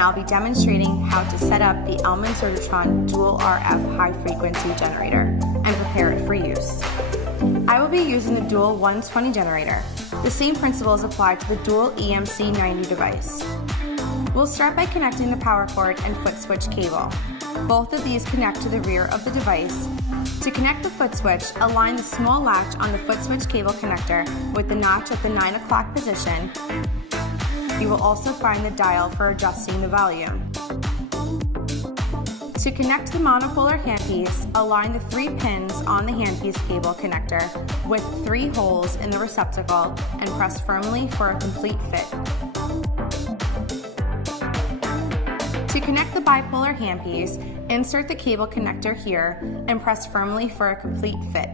and I'll be demonstrating how to set up the Ellman Surgitron dual RF high frequency generator and prepare it for use. I will be using the dual 120 generator. The same principles apply to the dual EMC90 device. We'll start by connecting the power cord and foot switch cable. Both of these connect to the rear of the device. To connect the foot switch, align the small latch on the foot switch cable connector with the notch at the 9 o'clock position. You will also find the dial for adjusting the volume. To connect the monopolar handpiece, align the 3 pins on the handpiece cable connector with 3 holes in the receptacle and press firmly for a complete fit. To connect the bipolar handpiece, insert the cable connector here and press firmly for a complete fit.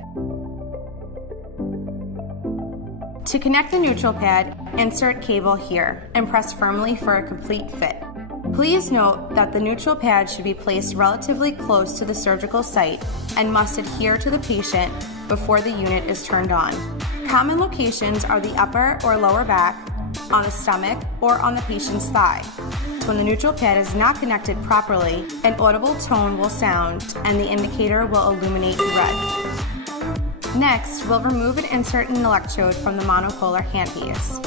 To connect the neutral pad, insert cable here and press firmly for a complete fit. Please note that the neutral pad should be placed relatively close to the surgical site and must adhere to the patient before the unit is turned on. Common locations are the upper or lower back, on the stomach, or on the patient's thigh. When the neutral pad is not connected properly, an audible tone will sound and the indicator will illuminate red. Next, we'll remove and insert an electrode from the monopolar handpiece.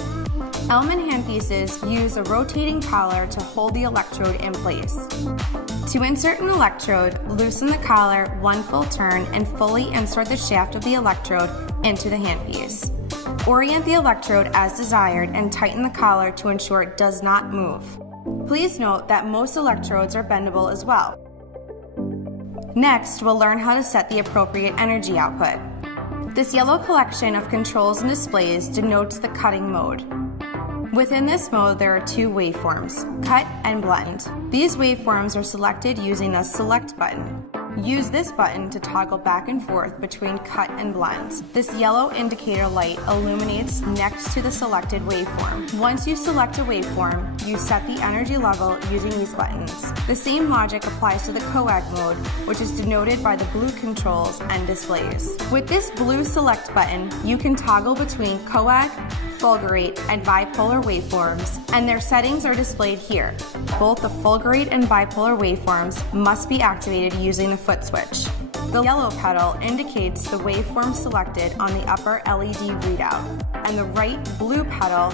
Ellman handpieces use a rotating collar to hold the electrode in place. To insert an electrode, loosen the collar 1 full turn and fully insert the shaft of the electrode into the handpiece. Orient the electrode as desired and tighten the collar to ensure it does not move. Please note that most electrodes are bendable as well. Next, we'll learn how to set the appropriate energy output. This yellow collection of controls and displays denotes the cutting mode. Within this mode, there are 2 waveforms, cut and blend. These waveforms are selected using the select button. Use this button to toggle back and forth between cut and blend. This yellow indicator light illuminates next to the selected waveform. Once you select a waveform, you set the energy level using these buttons. The same logic applies to the coag mode, which is denoted by the blue controls and displays. With this blue select button, you can toggle between coag, fulgurate, and bipolar waveforms, and their settings are displayed here. Both the fulgurate and bipolar waveforms must be activated using the foot switch. The yellow pedal indicates the waveform selected on the upper LED readout, and the right blue pedal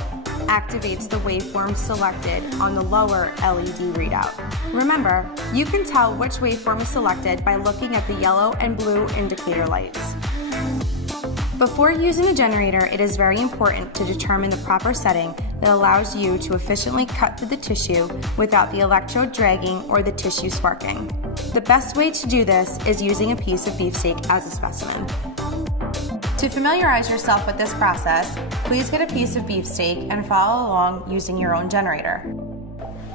activates the waveform selected on the lower LED readout. Remember, you can tell which waveform is selected by looking at the yellow and blue indicator lights. Before using the generator, it is very important to determine the proper setting that allows you to efficiently cut through the tissue without the electrode dragging or the tissue sparking. The best way to do this is using a piece of beefsteak as a specimen. To familiarize yourself with this process, please get a piece of beefsteak and follow along using your own generator.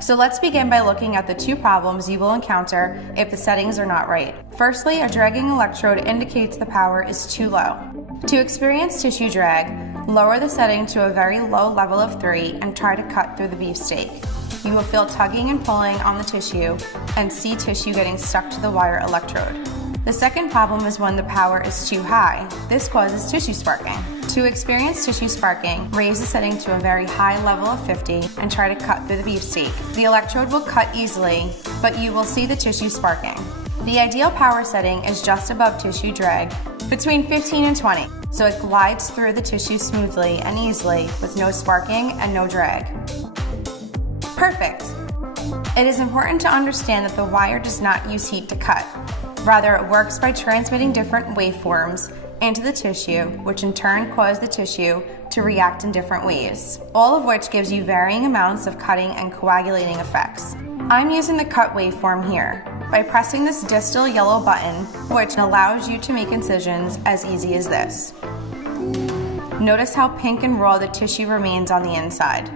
So let's begin by looking at the 2 problems you will encounter if the settings are not right. Firstly, a dragging electrode indicates the power is too low. To experience tissue drag, lower the setting to a very low level of 3 and try to cut through the beefsteak. You will feel tugging and pulling on the tissue and see tissue getting stuck to the wire electrode. The second problem is when the power is too high. This causes tissue sparking. To experience tissue sparking, raise the setting to a very high level of 50 and try to cut through the beefsteak. The electrode will cut easily, but you will see the tissue sparking. The ideal power setting is just above tissue drag, between 15 and 20, so it glides through the tissue smoothly and easily with no sparking and no drag. Perfect! It is important to understand that the wire does not use heat to cut. Rather, it works by transmitting different waveforms into the tissue, which in turn cause the tissue to react in different ways, all of which gives you varying amounts of cutting and coagulating effects. I'm using the cut waveform here by pressing this distal yellow button, which allows you to make incisions as easy as this. Notice how pink and raw the tissue remains on the inside.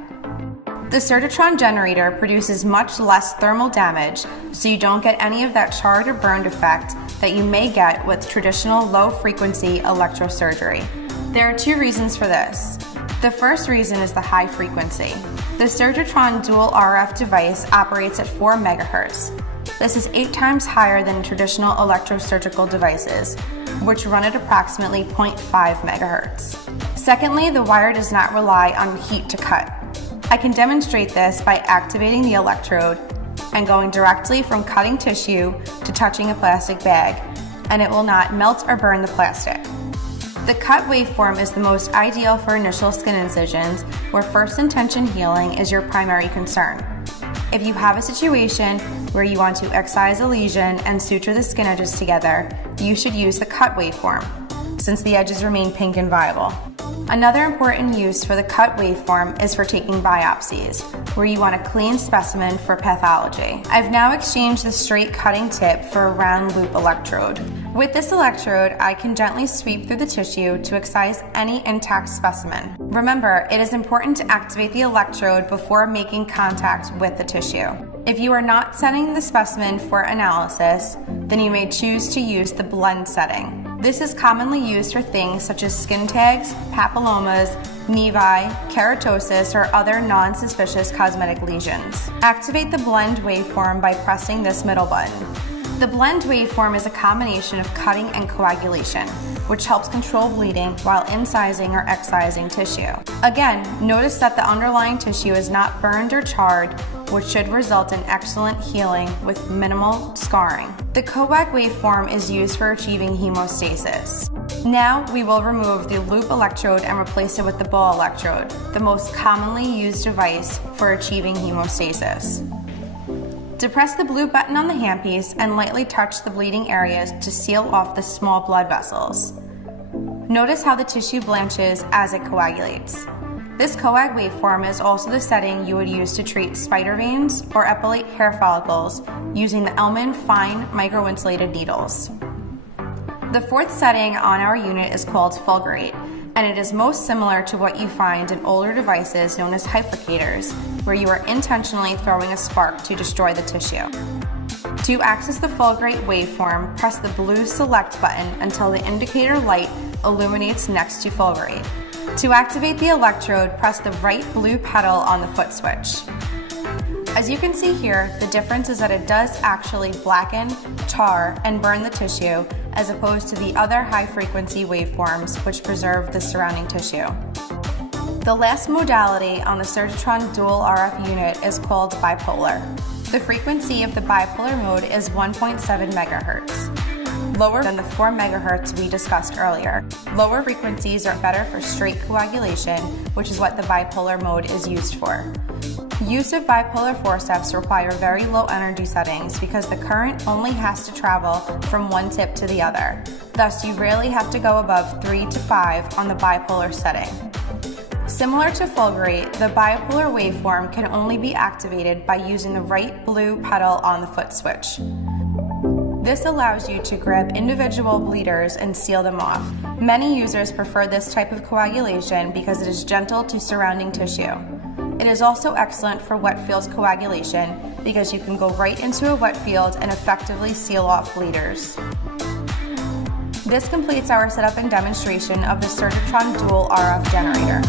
The Surgitron generator produces much less thermal damage, so you don't get any of that charred or burned effect that you may get with traditional low-frequency electrosurgery. There are 2 reasons for this. The first reason is the high frequency. The Surgitron dual RF device operates at 4 MHz. This is 8 times higher than traditional electrosurgical devices, which run at approximately 0.5 MHz. Secondly, the wire does not rely on heat to cut. I can demonstrate this by activating the electrode and going directly from cutting tissue to touching a plastic bag, and it will not melt or burn the plastic. The cut waveform is the most ideal for initial skin incisions where first intention healing is your primary concern. If you have a situation where you want to excise a lesion and suture the skin edges together, you should use the cut waveform, since the edges remain pink and viable. Another important use for the cut waveform is for taking biopsies, where you want a clean specimen for pathology. I've now exchanged the straight cutting tip for a round loop electrode. With this electrode, I can gently sweep through the tissue to excise any intact specimen. Remember, it is important to activate the electrode before making contact with the tissue. If you are not setting the specimen for analysis, then you may choose to use the blend setting. This is commonly used for things such as skin tags, papillomas, nevi, keratosis, or other non-suspicious cosmetic lesions. Activate the blend waveform by pressing this middle button. The blend waveform is a combination of cutting and coagulation, which helps control bleeding while incising or excising tissue. Again, notice that the underlying tissue is not burned or charred, which should result in excellent healing with minimal scarring. The coag waveform is used for achieving hemostasis. Now we will remove the loop electrode and replace it with the ball electrode, the most commonly used device for achieving hemostasis. Depress the blue button on the handpiece and lightly touch the bleeding areas to seal off the small blood vessels. Notice how the tissue blanches as it coagulates. This coag waveform is also the setting you would use to treat spider veins or epilate hair follicles using the Ellman fine microinsulated needles. The fourth setting on our unit is called fulgurate, and it is most similar to what you find in older devices known as hyplicators, where you are intentionally throwing a spark to destroy the tissue. To access the fulgurate waveform, press the blue select button until the indicator light illuminates next to fulgurate. To activate the electrode, press the right blue pedal on the foot switch. As you can see here, the difference is that it does actually blacken, tar, and burn the tissue, as opposed to the other high-frequency waveforms which preserve the surrounding tissue. The last modality on the Surgitron dual RF unit is called bipolar. The frequency of the bipolar mode is 1.7 MHz, lower than the 4 MHz we discussed earlier. Lower frequencies are better for straight coagulation, which is what the bipolar mode is used for. Use of bipolar forceps require very low energy settings because the current only has to travel from one tip to the other. Thus, you rarely have to go above 3 to 5 on the bipolar setting. Similar to fulgurate, the bipolar waveform can only be activated by using the right blue pedal on the foot switch. This allows you to grab individual bleeders and seal them off. Many users prefer this type of coagulation because it is gentle to surrounding tissue. It is also excellent for wet field coagulation because you can go right into a wet field and effectively seal off bleeders. This completes our setup and demonstration of the Surgitron dual RF generator.